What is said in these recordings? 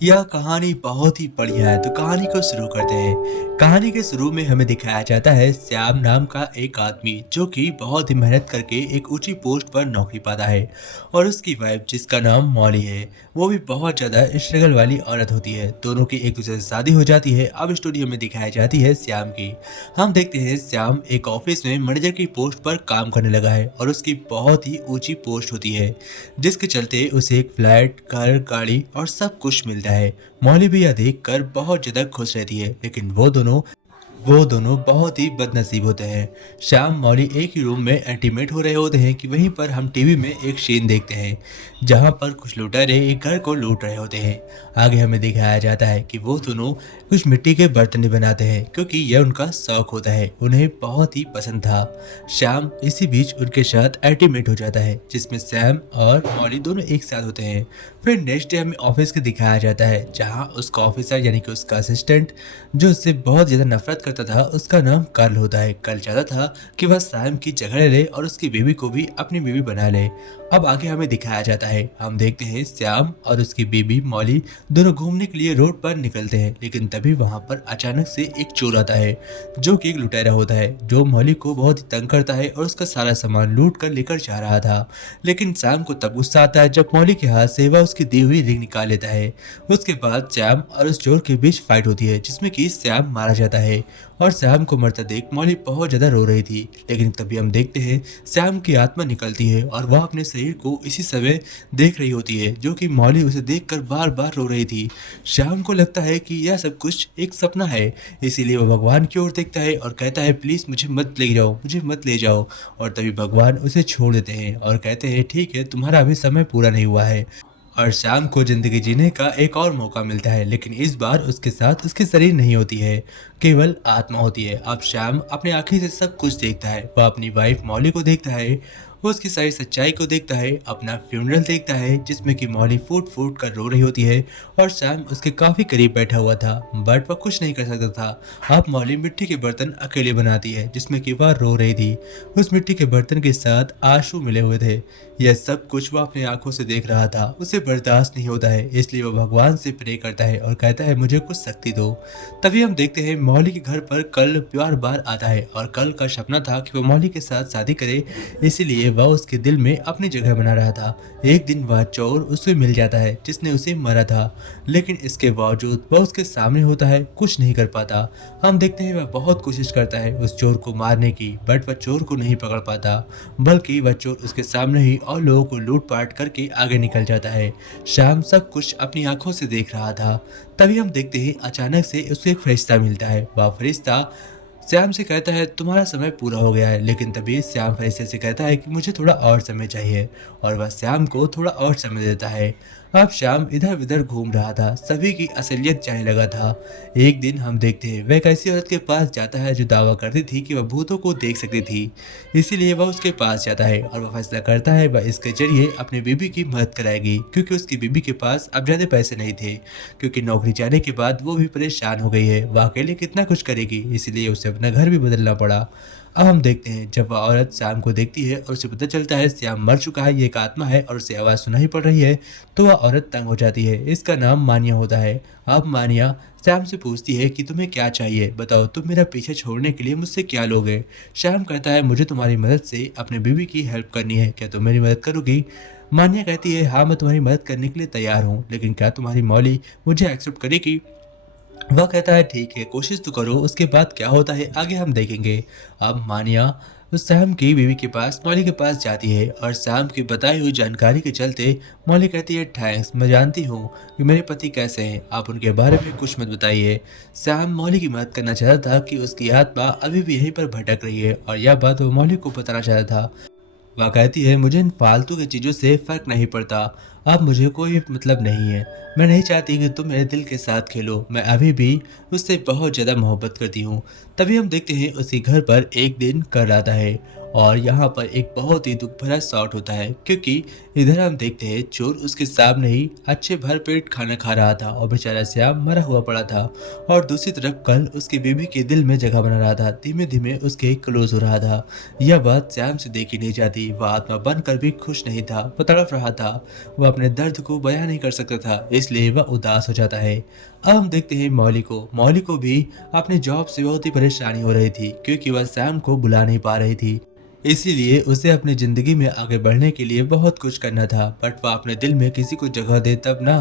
यह कहानी बहुत ही बढ़िया है तो कहानी को शुरू करते हैं। कहानी के शुरू में हमें दिखाया जाता है श्याम नाम का एक आदमी जो कि बहुत ही मेहनत करके एक ऊंची पोस्ट पर नौकरी पाता है और उसकी वाइफ जिसका नाम मौली है वो भी बहुत ज़्यादा स्ट्रगल वाली औरत होती है। दोनों की एक दूसरे से शादी हो जाती है। अब स्टोरी हमें दिखाई जाती है श्याम की। हम देखते हैं श्याम एक ऑफिस में मैनेजर की पोस्ट पर काम करने लगा है और उसकी बहुत ही ऊंची पोस्ट होती है जिसके चलते उसे एक फ्लैट, घर, गाड़ी और सब कुछ मिलता है। मौली भी यह देखकर बहुत ज्यादा खुश रहती है, लेकिन वो दोनों बहुत ही बदनसीब होते हैं। श्याम मौली एक ही रूम में इंटीमेट हो रहे होते हैं कि वहीं पर हम टीवी में एक सीन देखते हैं जहां पर कुछ लुटेरे एक घर को लूट रहे होते हैं। आगे हमें दिखाया जाता है कि वो दोनों कुछ मिट्टी के बर्तन बनाते हैं क्योंकि यह उनका शौक होता है, उन्हें बहुत ही पसंद था। श्याम इसी बीच उनके साथ इंटीमेट हो जाता है जिसमें सैम और मौली दोनों एक साथ होते हैं। फिर नेक्स्ट डे हमें ऑफिस के दिखाया जाता है जहां उसका ऑफिसर यानी कि उसका असिस्टेंट जो उससे बहुत ज़्यादा नफरत करता था उसका नाम कर्ल होता है। कर्ल चाहता था कि वह सैम की जगह ले ले और उसकी बेबी को भी अपनी बेबी बना ले। अब आगे हमें दिखाया जाता है, हम देखते हैं श्याम और उसकी बेबी मौली दोनों घूमने के लिए रोड पर निकलते हैं, लेकिन तभी वहां पर अचानक से एक चोर आता है जो कि एक लुटेरा होता है जो मौली को बहुत ही तंग करता है और उसका सारा सामान लूट कर लेकर जा रहा था। लेकिन श्याम को तब गुस्सा आता है जब मौली के हाथ से वह उसकी दी हुई रिंग निकाल लेता है। उसके बाद श्याम और उस चोर के बीच फाइट होती है जिसमें कि श्याम मारा जाता है और श्याम को मरता देख मौली बहुत ज्यादा रो रही थी। लेकिन तभी हम देखते हैं श्याम की आत्मा निकलती है और वह अपने शरीर को इसी समय देख रही होती है जो कि मौली उसे देखकर बार बार रो रही थी। श्याम को लगता है कि यह सब कुछ एक सपना है, इसीलिए वह भगवान की ओर देखता है और कहता है प्लीज मुझे मत ले जाओ, मुझे मत ले जाओ। और तभी भगवान उसे छोड़ देते हैं और कहते हैं ठीक है, तुम्हारा अभी समय पूरा नहीं हुआ है। और शाम को जिंदगी जीने का एक और मौका मिलता है, लेकिन इस बार उसके साथ उसकी शरीर नहीं होती है, केवल आत्मा होती है। अब श्याम अपनी आंखें से सब कुछ देखता है, वह अपनी वाइफ मौली को देखता है, वो उसकी सारी सच्चाई को देखता है, अपना फ्यूनरल देखता है जिसमें कि मौली फूट फूट कर रो रही होती है और श्याम उसके काफी करीब बैठा हुआ था बट वह कुछ नहीं कर सकता था। अब मौली मिट्टी के बर्तन अकेले बनाती है जिसमें कि वह रो रही थी। उस मिट्टी के बर्तन के साथ आंसू मिले हुए थे। यह सब कुछ वह अपनी आंखों से देख रहा था, उसे बर्दाश्त नहीं होता है, इसलिए वह भगवान से प्रे करता है और कहता है मुझे कुछ शक्ति दो। तभी हम देखते हैं मौली के घर पर कल बार बार आता है और कल का सपना था कि वह मौली के साथ शादी करे, इसीलिए वह उसके दिल में अपनी जगह बना रहा था। एक दिन वह चोर उससे मिल जाता है जिसने उसे मारा था, लेकिन इसके बावजूद वह उसके सामने होता है, कुछ नहीं कर पाता। हम देखते हैं वह बहुत कोशिश करता है उस चोर को मारने की बट वह चोर को नहीं पकड़ पाता, बल्कि वह चोर उसके सामने ही और लोगों को लूटपाट करके आगे निकल जाता है। शाम सब कुछ अपनी आंखों से देख रहा था। तभी हम देखते हैं अचानक से उसको एक फरिश्ता मिलता है। वह फरिश्ता श्याम से कहता है तुम्हारा समय पूरा हो गया है, लेकिन तभी श्याम फरिश्ते से कहता है कि मुझे थोड़ा और समय चाहिए और वह श्याम को थोड़ा और समय देता है। अब श्याम इधर उधर घूम रहा था, सभी की असलियत जाने लगा था। एक दिन हम देखते हैं वह एक ऐसी औरत के पास जाता है जो दावा करती थी कि वह भूतों को देख सकती थी, इसीलिए वह उसके पास जाता है और वह फैसला करता है वह इसके जरिए अपनी बीबी की मदद कराएगी क्योंकि उसकी बीबी के पास अब ज़्यादा पैसे नहीं थे, क्योंकि नौकरी जाने के बाद वो भी परेशान हो गई है, वह अकेले कितना कुछ करेगी, इसलिए उसे अपना घर भी बदलना पड़ा। अब हम देखते हैं जब वह औरत श्याम को देखती है और उसे पता चलता है श्याम मर चुका है, ये एक आत्मा है और उसे आवाज़ सुनाई पड़ रही है, तो वह औरत तंग हो जाती है। इसका नाम मानिया होता है। अब मानिया श्याम से पूछती है कि तुम्हें क्या चाहिए, बताओ तुम मेरा पीछे छोड़ने के लिए मुझसे क्या लोगे। श्याम कहता है मुझे तुम्हारी मदद से अपने बीवी की हेल्प करनी है, क्या तुम मेरी मदद करोगी। मानिया कहती है हाँ मैं तुम्हारी मदद करने के लिए तैयार हूँ, लेकिन क्या तुम्हारी मौली मुझे एक्सेप्ट करेगी। वह कहता है ठीक है कोशिश तो करो, उसके बाद क्या होता है आगे हम देखेंगे। अब मानिया उस सैम की बीवी के पास मौली के पास जाती है और सैम की बताई हुई जानकारी के चलते मौली कहती है थैंक्स, मैं जानती हूँ कि मेरे पति कैसे हैं, आप उनके बारे में कुछ मत बताइए। सैम मौली की मदद करना चाहता था कि उसकी आत्मा अभी भी यहीं पर भटक रही है और यह बात वो मौली को बताना चाहता था। वह कहती है मुझे इन फालतू की चीज़ों से फर्क नहीं पड़ता, अब मुझे कोई मतलब नहीं है, मैं नहीं चाहती कि तुम मेरे दिल के साथ खेलो, मैं अभी भी उससे बहुत ज़्यादा मोहब्बत करती हूँ। तभी हम देखते हैं उसी घर पर एक दिन कर आता है और यहाँ पर एक बहुत ही दुख भरा शॉट होता है क्योंकि इधर हम देखते हैं चोर उसके सामने ही अच्छे भर पेट खाना खा रहा था और बेचारा श्याम मरा हुआ पड़ा था और दूसरी तरफ कल उसकी बीबी के दिल में जगह बना रहा था, धीमे धीमे उसके क्लोज हो रहा था। यह बात श्याम से देखी नहीं जाती, वह आत्मा बनकर भी खुश नहीं था, वह तड़प रहा था, वह अपने दर्द को बयां नहीं कर सकता था, इसलिए वह उदास हो जाता है। अब हम देखते हैं मौली को भी अपने जॉब से बहुत ही परेशानी हो रही थी क्योंकि वह सैम को बुला नहीं पा रही थी। इसीलिए उसे अपनी ज़िंदगी में आगे बढ़ने के लिए बहुत कुछ करना था, बट वह अपने दिल में किसी को जगह दे तब ना।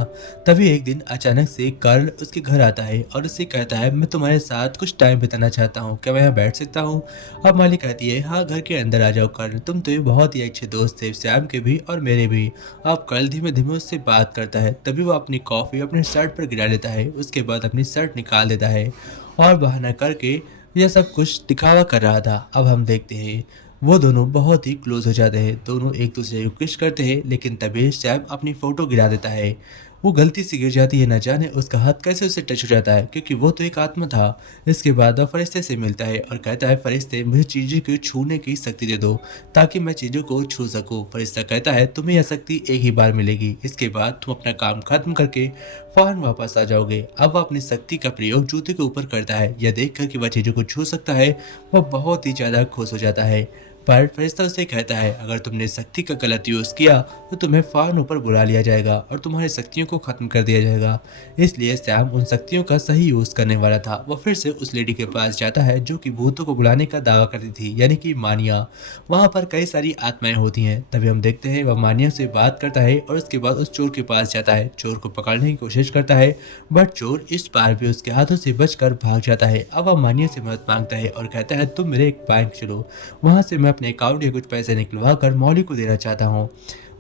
तभी एक दिन अचानक से कार्ल उसके घर आता है और उससे कहता है, मैं तुम्हारे साथ कुछ टाइम बिताना चाहता हूँ, क्या मैं यहाँ बैठ सकता हूँ? अब माली कहती है, हाँ घर के अंदर आ जाओ कार्ल, तुम तो ये बहुत ही अच्छे दोस्त थे, श्याम के भी और मेरे भी। अब कार्ल धीमे धीमे उससे बात करता है, तभी वो अपनी कॉफ़ी अपने शर्ट पर गिरा लेता है, उसके बाद अपनी शर्ट निकाल देता है और बहाना करके यह सब कुछ दिखावा कर रहा था। अब हम देखते हैं वो दोनों बहुत ही क्लोज हो जाते हैं, दोनों एक दूसरे को किस करते हैं, लेकिन तभी सैम अपनी फ़ोटो गिरा देता है। वो गलती से गिर जाती है, न जाने उसका हाथ कैसे उसे टच हो जाता है क्योंकि वो तो एक आत्मा था। इसके बाद वह फरिश्ते से मिलता है और कहता है, फरिश्ते मुझे चीज़ों को छूने की शक्ति दे दो ताकि मैं चीज़ों को छू सकूं। फरिश्ता कहता है, तुम्हें यह शक्ति एक ही बार मिलेगी, इसके बाद तुम अपना काम खत्म करके फ़ौरन वापस आ जाओगे। अब वह अपनी शक्ति का प्रयोग जूते के ऊपर करता है, यह देखकर कि वह चीज़ों को छू सकता है वह बहुत ही ज़्यादा खुश हो जाता है। पर फरिश्ता उसे कहता है, अगर तुमने शक्ति का गलत यूज़ किया तो तुम्हें फ़ौरन ऊपर बुला लिया जाएगा और तुम्हारी शक्तियों को ख़त्म कर दिया जाएगा। इसलिए सैम उन शक्तियों का सही यूज़ करने वाला था। वह फिर से उस लेडी के पास जाता है जो कि भूतों को बुलाने का दावा करती थी, यानी कि मानिया। वहाँ पर कई सारी आत्माएं होती हैं। तभी हम देखते हैं वह मानिया से बात करता है और उसके बाद उस चोर के पास जाता है, चोर को पकड़ने की कोशिश करता है, बट चोर इस बार भी उसके हाथों से बचकर भाग जाता है। अब वह मानिया से मदद मांगता है और कहता है, तुम मेरे एक बैंक चलो, वहाँ से मैं अपने अकाउंट के कुछ पैसे निकलवा कर मौली को देना चाहता हूँ।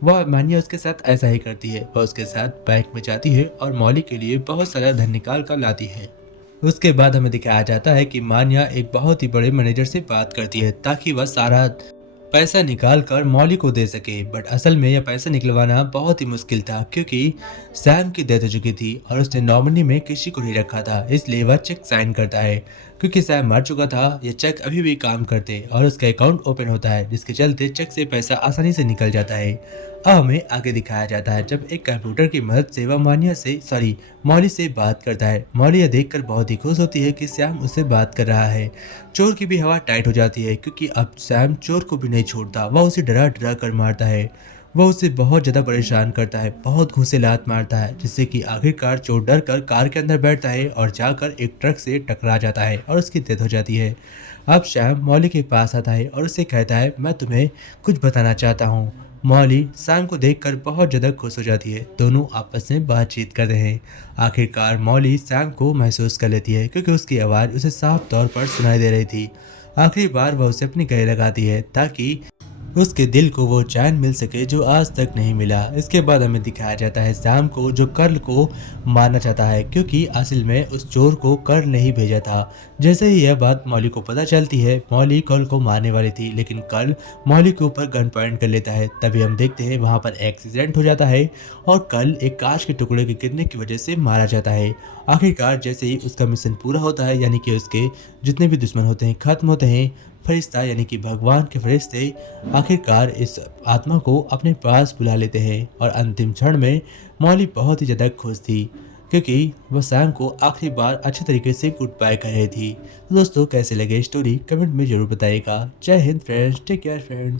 वह मानिया उसके साथ ऐसा ही करती है, वह उसके साथ बैंक में जाती है और मौली के लिए बहुत सारा धन निकाल कर लाती है। उसके बाद हमें दिखाया जाता है कि मान्या एक बहुत ही बड़े मैनेजर से बात करती है ताकि वह सारा पैसा निकाल कर मौली को दे सके, बट असल में यह पैसा निकलवाना बहुत ही मुश्किल था क्योंकि सैम की डेथ हो चुकी थी और उसने नॉमिनी में किसी को नहीं रखा था। इसलिए वह चेक साइन करता है, क्योंकि सैम मर चुका था यह चेक अभी भी काम करते और उसका अकाउंट ओपन होता है, जिसके चलते चेक से पैसा आसानी से निकल जाता है। अब हमें आगे दिखाया जाता है जब एक कंप्यूटर की मदद से वह मौली से बात करता है। मौली यह देखकर बहुत ही खुश होती है कि सैम उससे बात कर रहा है। चोर की भी हवा टाइट हो जाती है क्योंकि अब सैम चोर को भी नहीं छोड़ता, वह उसे डरा डरा कर मारता है। वह उसे बहुत ज़्यादा परेशान करता है, बहुत घूंसे लात मारता है, जिससे कि आखिरकार चोर डर कर कार के अंदर बैठता है और जाकर एक ट्रक से टकरा जाता है और उसकी डेथ हो जाती है। अब सैम मौली के पास आता है और उसे कहता है, मैं तुम्हें कुछ बताना चाहता हूँ। मौली सैम को देखकर बहुत ज़्यादा खुश हो जाती है, दोनों आपस में बातचीत कर रहे हैं। आखिरकार मौली सैम को महसूस कर लेती है क्योंकि उसकी आवाज़ उसे साफ तौर पर सुनाई दे रही थी। आखिरी बार वह उसे अपने गले लगाती है ताकि उसके दिल को वो चैन मिल सके जो आज तक नहीं मिला। इसके बाद हमें दिखाया जाता है सैम को जो कर्ल को मारना चाहता है, क्योंकि असल में उस चोर को कर्ल नहीं भेजा था। जैसे ही यह बात मौली को पता चलती है, मौली कर्ल को मारने वाली थी, लेकिन कर्ल मौली के ऊपर गन पॉइंट कर लेता है। तभी हम देखते हैं वहाँ पर एक्सीडेंट हो जाता है और कर्ल एक कांच के टुकड़े के गिरने की वजह से मारा जाता है। आखिरकार जैसे ही उसका मिशन पूरा होता है, यानी कि उसके जितने भी दुश्मन होते हैं खत्म होते हैं, फरिश्ता यानी कि भगवान के फरिश्ते आखिरकार इस आत्मा को अपने पास बुला लेते हैं और अंतिम क्षण में मौली बहुत ही ज़्यादा खुश थी क्योंकि वह सैम को आखिरी बार अच्छे तरीके से गुड बाय कर रही थी। तो दोस्तों कैसे लगे स्टोरी कमेंट में ज़रूर बताइएगा। जय Hind friends, take care friends.